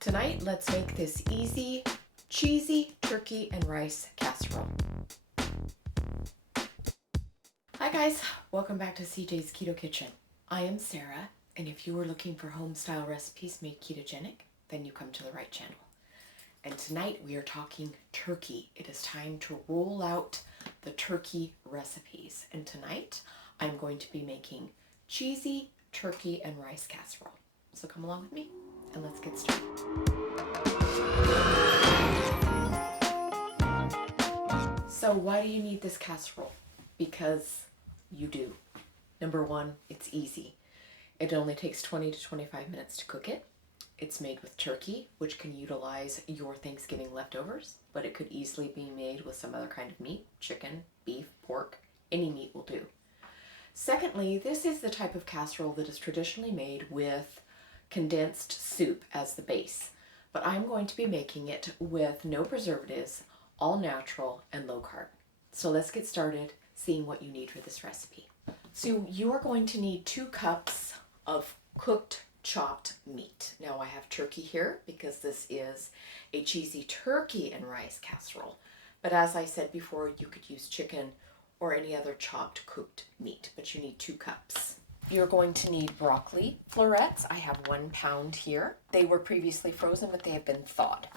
Tonight, let's make this easy, cheesy turkey and rice casserole. Hi guys, welcome back to CJ's Keto Kitchen. I am Sarah, and if you are looking for home-style recipes made ketogenic, then you come to the right channel. And tonight we are talking turkey. It is time to roll out the turkey recipes. And tonight I'm going to be making cheesy turkey and rice casserole. So come along with me and let's get started. So why do you need this casserole? Because you do. Number one, it's easy. It only takes 20 to 25 minutes to cook it. It's made with turkey, which can utilize your Thanksgiving leftovers, but it could easily be made with some other kind of meat, chicken, beef, pork, any meat will do. Secondly, this is the type of casserole that is traditionally made with condensed soup as the base, but I'm going to be making it with no preservatives, all natural and low carb. So let's get started seeing what you need for this recipe. So you are going to need 2 cups of cooked chopped meat. Now I have turkey here because this is a cheesy turkey and rice casserole. But as I said before, you could use chicken or any other chopped cooked meat, but you need 2 cups. You're going to need broccoli florets. I have 1 pound here. They were previously frozen, but they have been thawed.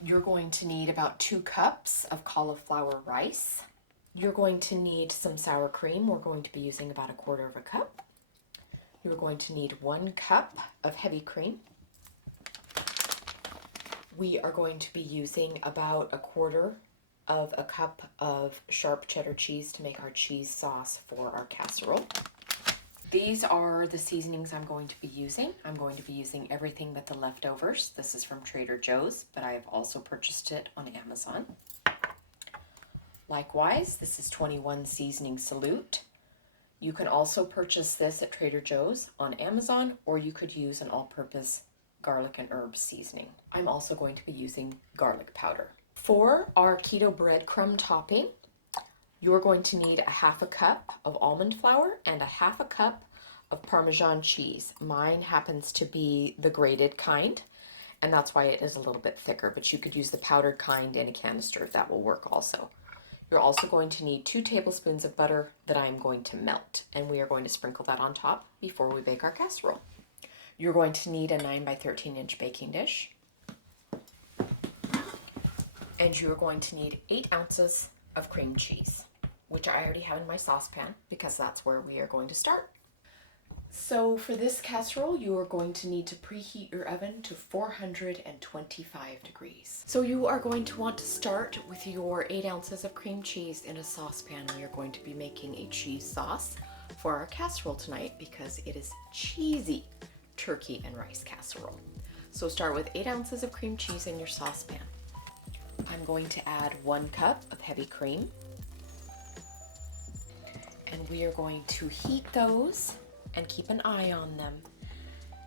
You're going to need about 2 cups of cauliflower rice. You're going to need some sour cream. We're going to be using about 1/4 cup. You're going to need 1 cup of heavy cream. We are going to be using about 1/4 cup of sharp cheddar cheese to make our cheese sauce for our casserole. These are the seasonings I'm going to be using. I'm going to be using everything but the leftovers. This is from Trader Joe's, but I have also purchased it on Amazon. Likewise, this is 21 Seasoning Salute. You can also purchase this at Trader Joe's on Amazon, or you could use an all-purpose garlic and herb seasoning. I'm also going to be using garlic powder. For our keto breadcrumb topping, you're going to need 1/2 cup of almond flour and 1/2 cup of Parmesan cheese. Mine happens to be the grated kind, and that's why it is a little bit thicker, but you could use the powdered kind in a canister. That will work also. You're also going to need 2 tablespoons of butter that I am going to melt, and we are going to sprinkle that on top before we bake our casserole. You're going to need a 9 by 13 inch baking dish, and you're going to need 8 ounces of cream cheese, which I already have in my saucepan because that's where we are going to start. So for this casserole, you are going to need to preheat your oven to 425 degrees. So you are going to want to start with your 8 ounces of cream cheese in a saucepan. We are going to be making a cheese sauce for our casserole tonight because it is cheesy turkey and rice casserole. So start with 8 ounces of cream cheese in your saucepan. I'm going to add 1 cup of heavy cream, and we are going to heat those and keep an eye on them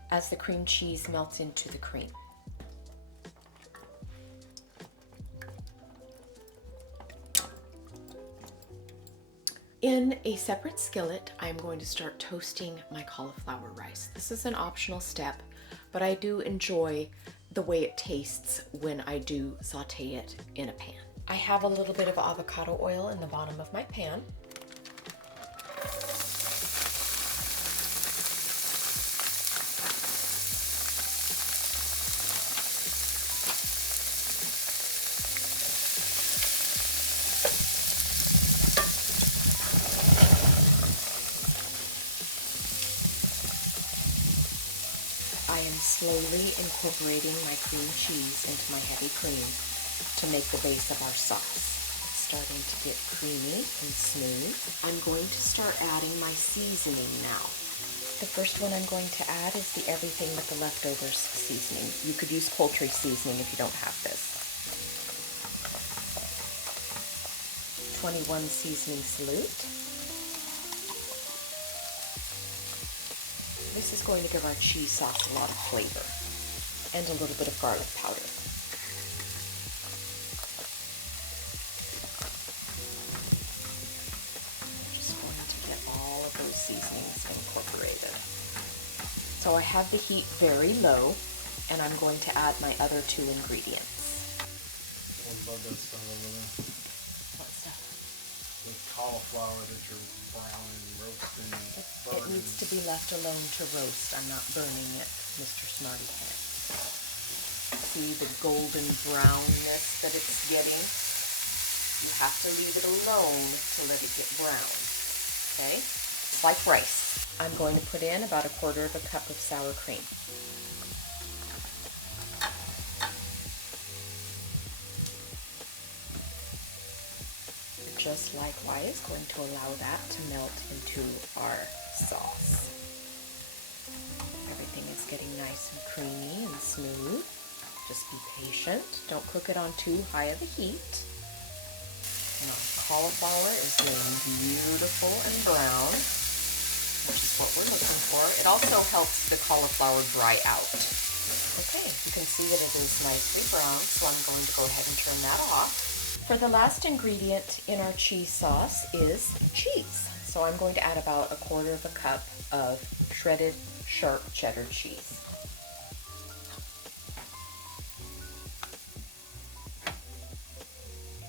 as the cream cheese melts into the cream. In a separate skillet, I'm going to start toasting my cauliflower rice. This is an optional step, but I do enjoy the way it tastes when I do saute it in a pan. I have a little bit of avocado oil in the bottom of my pan. I am slowly incorporating my cream cheese into my heavy cream to make the base of our sauce. It's starting to get creamy and smooth. I'm going to start adding my seasoning now. The first one I'm going to add is the everything but the leftovers seasoning. You could use poultry seasoning if you don't have this. 21 Seasoning Salute. This is going to give our cheese sauce a lot of flavor and a little bit of garlic powder. Just going to get all of those seasonings incorporated. It's So I have the heat very low, and I'm going to add my other 2 ingredients. What about that stuff over there? What stuff? The cauliflower that you're browning, roasting, It needs to be left alone to roast. I'm not burning it, Mr. Smarty Pants. See the golden brownness that it's getting? You have to leave it alone to let it get brown, okay? It's like rice. I'm going to put in about 1/4 cup of sour cream. Just likewise going to allow that to melt into our sauce. Everything is getting nice and creamy and smooth. Just be patient. Don't cook it on too high of a heat. And our cauliflower is getting beautiful and brown, which is what we're looking for. It also helps the cauliflower dry out. Okay, you can see that it is nicely brown, so I'm going to go ahead and turn that off. For the last ingredient in our cheese sauce is cheese. So I'm going to add about 1/4 cup of shredded sharp cheddar cheese.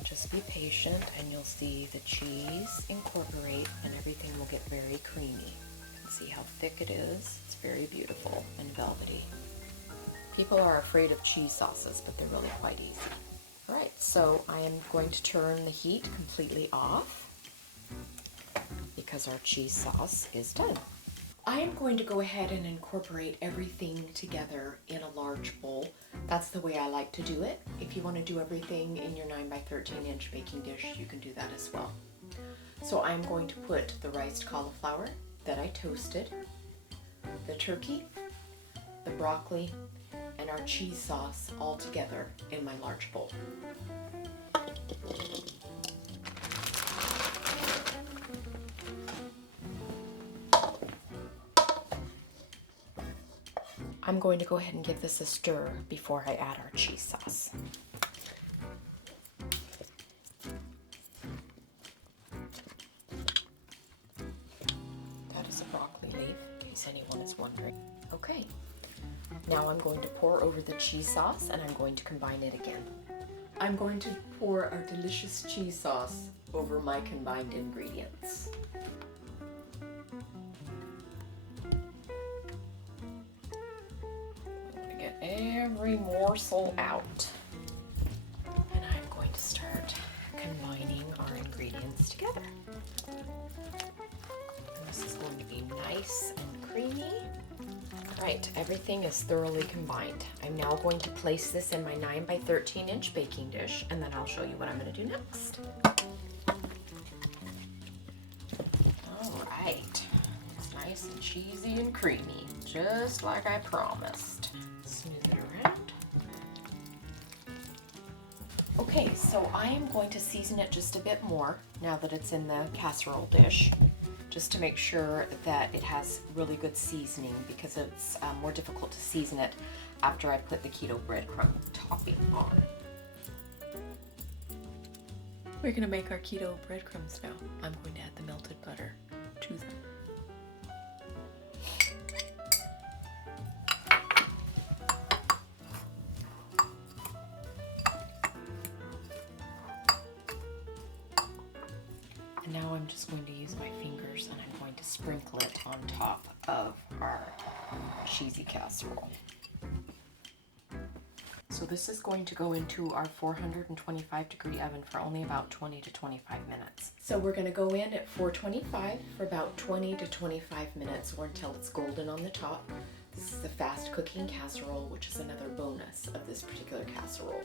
Just be patient and you'll see the cheese incorporate and everything will get very creamy. You can see how thick it is. It's very beautiful and velvety. People are afraid of cheese sauces, but they're really quite easy. Alright, so I am going to turn the heat completely off because our cheese sauce is done. I am going to go ahead and incorporate everything together in a large bowl. That's the way I like to do it. If you want to do everything in your 9 by 13 inch baking dish, you can do that as well. So I'm going to put the riced cauliflower that I toasted, the turkey, the broccoli, and our cheese sauce all together in my large bowl. I'm going to go ahead and give this a stir before I add our cheese sauce. That is a broccoli leaf, in case anyone is wondering. Okay. Now I'm going to pour over the cheese sauce and I'm going to combine it again. I'm going to pour our delicious cheese sauce over my combined ingredients. I'm going to get every morsel out. And I'm going to start combining our ingredients together. And this is going to be nice and creamy. Right, everything is thoroughly combined. I'm now going to place this in my 9 by 13 inch baking dish, and then I'll show you what I'm going to do next. All right, it's nice and cheesy and creamy, just like I promised. Smooth it around. Okay, so I am going to season it just a bit more now that it's in the casserole dish, just to make sure that it has really good seasoning, because it's more difficult to season it after I put the keto breadcrumb topping on. We're gonna make our keto breadcrumbs now. I'm going to add the melted butter to them. And now I'm just going to use my fingers and I'm going to sprinkle it on top of our cheesy casserole. So this is going to go into our 425-degree oven for only about 20 to 25 minutes. So we're going to go in at 425 for about 20 to 25 minutes or until it's golden on the top. This is a fast cooking casserole, which is another bonus of this particular casserole.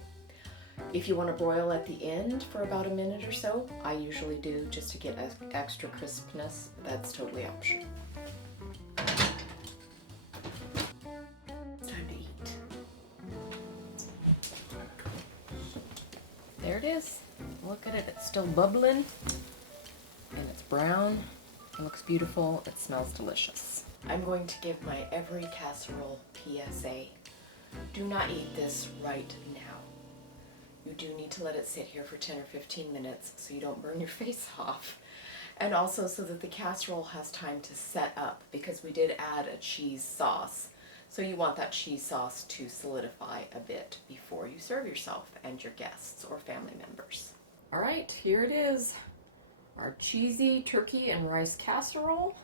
If you want to broil at the end for about a minute or so, I usually do just to get extra crispness, but that's totally optional. It's time to eat. There it is. Look at it, it's still bubbling and it's brown. It looks beautiful, it smells delicious. I'm going to give my every casserole PSA. Do not eat this right now. You do need to let it sit here for 10 or 15 minutes so you don't burn your face off. And also so that the casserole has time to set up, because we did add a cheese sauce. So you want that cheese sauce to solidify a bit before you serve yourself and your guests or family members. All right, here it is. Our cheesy turkey and rice casserole.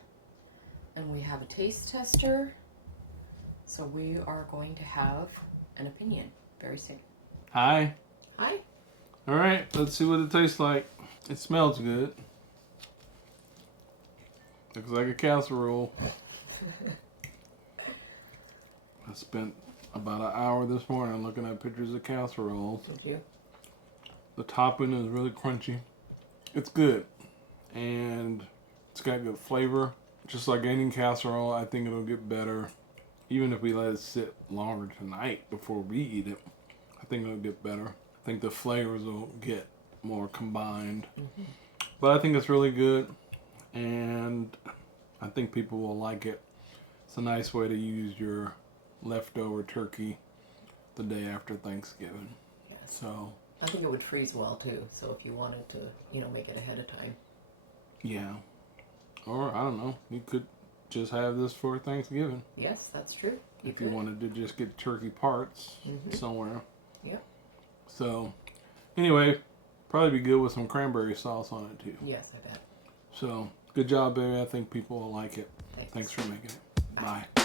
And we have a taste tester. So we are going to have an opinion very soon. Hi. Hi. All right, let's see what it tastes like. It smells good. Looks like a casserole. I spent about an hour this morning looking at pictures of casseroles. Did you? The topping is really crunchy. It's good. And it's got good flavor. Just like any casserole, I think it'll get better. Even if we let it sit longer tonight before we eat it, I think it'll get better. I think the flavors will get more combined. Mm-hmm. But I think it's really good. And I think people will like it. It's a nice way to use your leftover turkey the day after Thanksgiving. Yes. So I think it would freeze well too. So if you wanted to, make it ahead of time. Yeah. Or I don't know. You could just have this for Thanksgiving. Yes, that's true. If you wanted to just get turkey parts somewhere. Yeah. So anyway, probably be good with some cranberry sauce on it too. Yes, I bet. So good job, baby. I think people will like it. Thanks For making it. Bye. Bye.